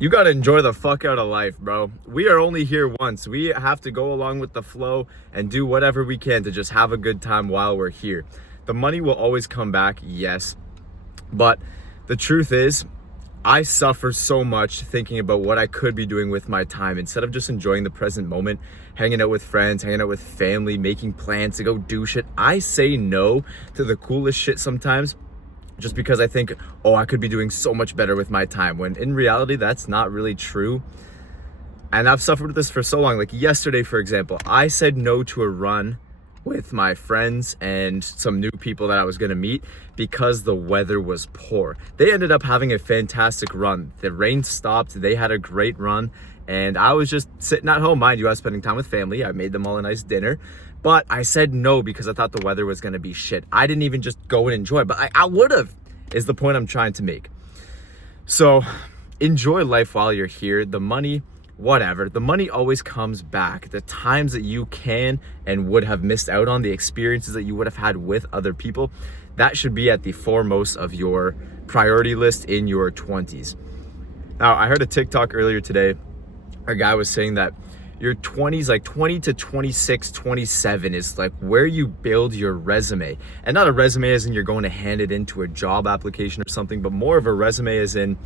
You gotta enjoy the fuck out of life, bro. We are only here once. We have to go along with the flow and do whatever we can to just have a good time while we're here. The money will always come back, yes. But the truth is, I suffer so much thinking about what I could be doing with my time instead of just enjoying the present moment, hanging out with friends, hanging out with family, making plans to go do shit. I say no to the coolest shit sometimes just because I think, oh, I could be doing so much better with my time, when in reality, that's not really true. And I've suffered with this for so long. Like yesterday, for example, I said no to a run with my friends and some new people that I was gonna meet because the weather was poor. They ended up having a fantastic run. The rain stopped, they had a great run, and I was just sitting at home. Mind you, I was spending time with family. I made them all a nice dinner. But I said no because I thought the weather was gonna be shit. I didn't even just go and enjoy, but I would have, is the point I'm trying to make. So enjoy life while you're here. The money, whatever, the money always comes back. The times that you can and would have missed out on, the experiences that you would have had with other people, that should be at the foremost of your priority list in your 20s. Now, I heard a TikTok earlier today. A guy was saying that your 20s, like 20 to 26, 27 is like where you build your resume. And not a resume as in you're going to hand it into a job application or something, but more of a resume as in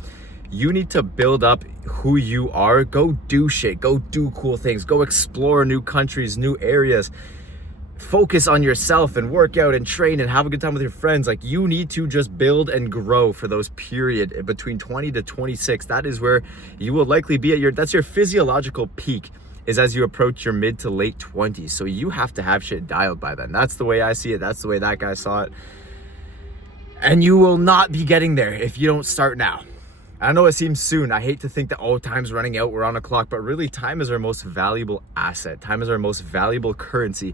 you need to build up who you are. Go do shit, go do cool things, go explore new countries, new areas. Focus on yourself and work out and train and have a good time with your friends. Like, you need to just build and grow for those period between 20 to 26. That is where you will likely be at that's your physiological peak, is as you approach your mid to late 20s. So you have to have shit dialed by then. That's the way I see it. That's the way that guy saw it. And you will not be getting there if you don't start now. I know it seems soon. I hate to think that, oh, time's running out, we're on a clock, but really time is our most valuable asset. Time is our most valuable currency.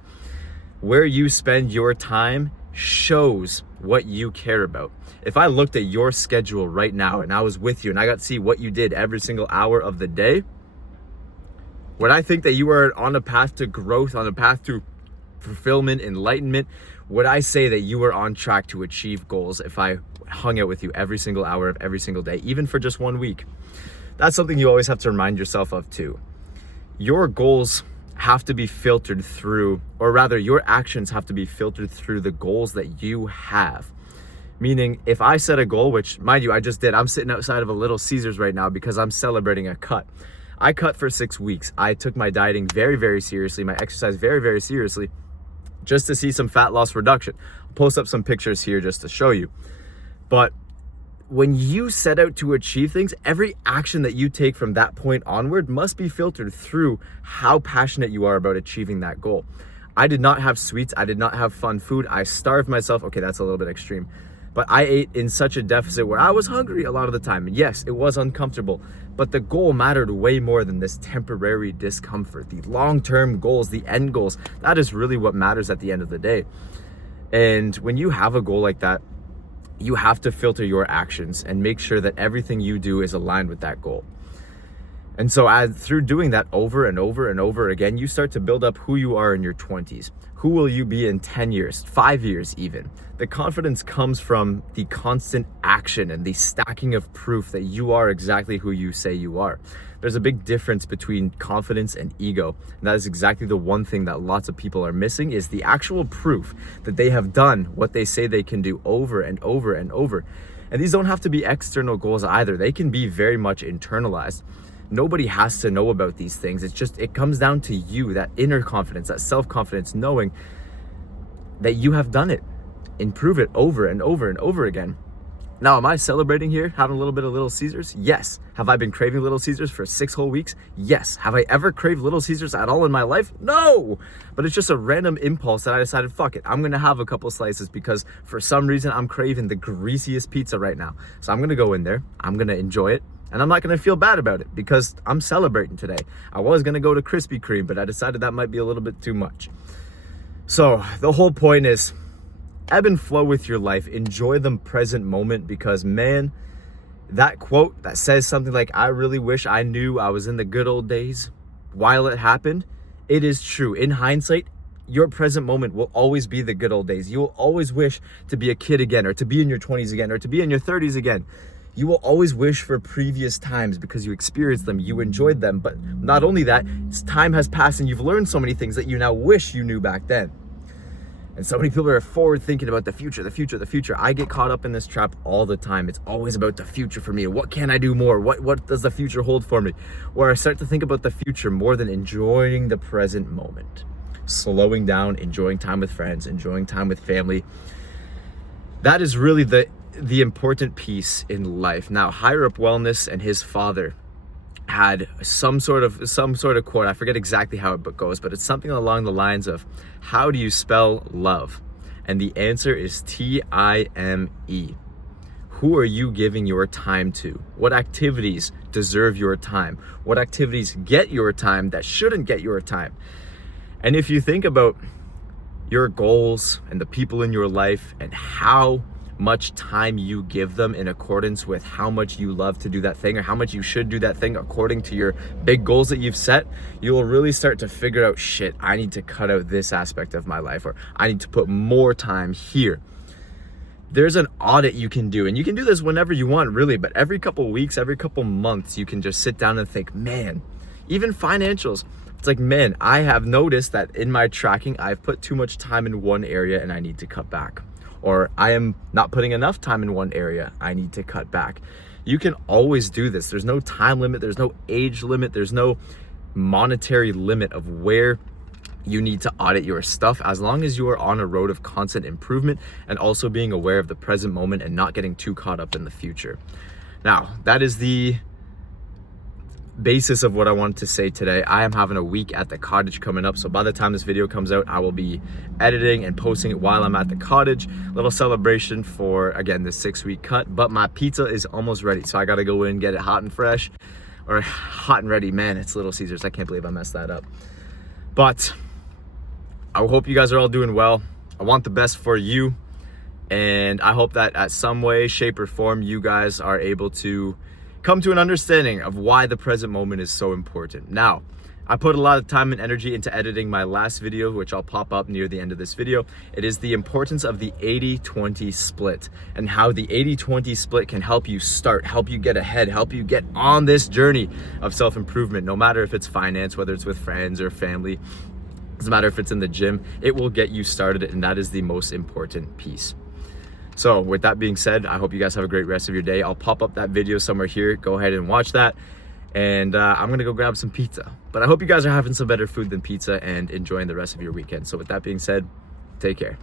Where you spend your time shows what you care about. If I looked at your schedule right now and I was with you and I got to see what you did every single hour of the day, would I think that you are on a path to growth, on a path to fulfillment, enlightenment? Would I say that you are on track to achieve goals if I hung out with you every single hour of every single day, even for just 1 week? That's something you always have to remind yourself of too. Your goals have to be filtered through, or rather your actions have to be filtered through the goals that you have. Meaning, if I set a goal, which mind you, I just did, I'm sitting outside of a Little Caesars right now because I'm celebrating a cut. I cut for 6 weeks. I took my dieting very, very seriously, my exercise very, very seriously, just to see some fat loss reduction. I'll post up some pictures here just to show you. But when you set out to achieve things, every action that you take from that point onward must be filtered through how passionate you are about achieving that goal. I did not have sweets. I did not have fun food. I starved myself. Okay, that's a little bit extreme. But I ate in such a deficit where I was hungry a lot of the time. And yes, it was uncomfortable, but the goal mattered way more than this temporary discomfort. The long-term goals, the end goals, that is really what matters at the end of the day. And when you have a goal like that, you have to filter your actions and make sure that everything you do is aligned with that goal. And so through doing that over and over and over again, you start to build up who you are in your 20s. Who will you be in 10 years, 5 years even? The confidence comes from the constant action and the stacking of proof that you are exactly who you say you are. There's a big difference between confidence and ego. And that is exactly the one thing that lots of people are missing, is the actual proof that they have done what they say they can do over and over and over. And these don't have to be external goals either. They can be very much internalized. Nobody has to know about these things. It comes down to you, that inner confidence, that self-confidence, knowing that you have done it and prove it over and over and over again. Now, am I celebrating here, having a little bit of Little Caesars? Yes. Have I been craving Little Caesars for 6 whole weeks? Yes. Have I ever craved Little Caesars at all in my life? No. But it's just a random impulse that I decided, fuck it, I'm gonna have a couple slices because for some reason I'm craving the greasiest pizza right now. So I'm gonna go in there, I'm gonna enjoy it, and I'm not gonna feel bad about it because I'm celebrating today. I was gonna go to Krispy Kreme, but I decided that might be a little bit too much. So the whole point is, ebb and flow with your life. Enjoy the present moment, because man, that quote that says something like, I really wish I knew I was in the good old days while it happened, it is true. In hindsight, your present moment will always be the good old days. You will always wish to be a kid again, or to be in your 20s again, or to be in your 30s again. You will always wish for previous times because you experienced them, you enjoyed them. But not only that, time has passed and you've learned so many things that you now wish you knew back then. And so many people are forward thinking about the future, the future, the future. I get caught up in this trap all the time. It's always about the future for me. What can I do more? What does the future hold for me? Where I start to think about the future more than enjoying the present moment. Slowing down, enjoying time with friends, enjoying time with family. That is really the important piece in life. Now, Higher Up Wellness and his father had some sort of quote. I forget exactly how it goes, but it's something along the lines of, how do you spell love? And the answer is T-I-M-E. Who are you giving your time to? What activities deserve your time? What activities get your time that shouldn't get your time? And if you think about your goals and the people in your life and how much time you give them in accordance with how much you love to do that thing, or how much you should do that thing according to your big goals that you've set, you will really start to figure out, shit, I need to cut out this aspect of my life, or I need to put more time here. There's an audit you can do, and you can do this whenever you want, really, but every couple weeks, every couple months, you can just sit down and think, man, even financials, it's like, man, I have noticed that in my tracking, I've put too much time in one area and I need to cut back. Or I am not putting enough time in one area, I need to cut back. You can always do this. There's no time limit, there's no age limit, there's no monetary limit of where you need to audit your stuff, as long as you are on a road of constant improvement and also being aware of the present moment and not getting too caught up in the future. Now, that is the basis of what I wanted to say today. I am having a week at the cottage coming up, so by the time this video comes out, I will be editing and posting it while I'm at the cottage. Little celebration for, again, this 6-week cut. But my pizza is almost ready, so I gotta go in, get it hot and fresh, or hot and ready. Man, it's Little Caesars. I can't believe I messed that up. But I hope you guys are all doing well. I want the best for you, and I hope that at some way, shape, or form, you guys are able to come to an understanding of why the present moment is so important. Now, I put a lot of time and energy into editing my last video, which I'll pop up near the end of this video. It is the importance of the 80-20 split, and how the 80-20 split can help you start, help you get ahead, help you get on this journey of self-improvement. No matter if it's finance, whether it's with friends or family, doesn't matter if it's in the gym, it will get you started, and that is the most important piece. So with that being said, I hope you guys have a great rest of your day. I'll pop up that video somewhere here. Go ahead and watch that. And I'm gonna go grab some pizza. But I hope you guys are having some better food than pizza and enjoying the rest of your weekend. So with that being said, take care.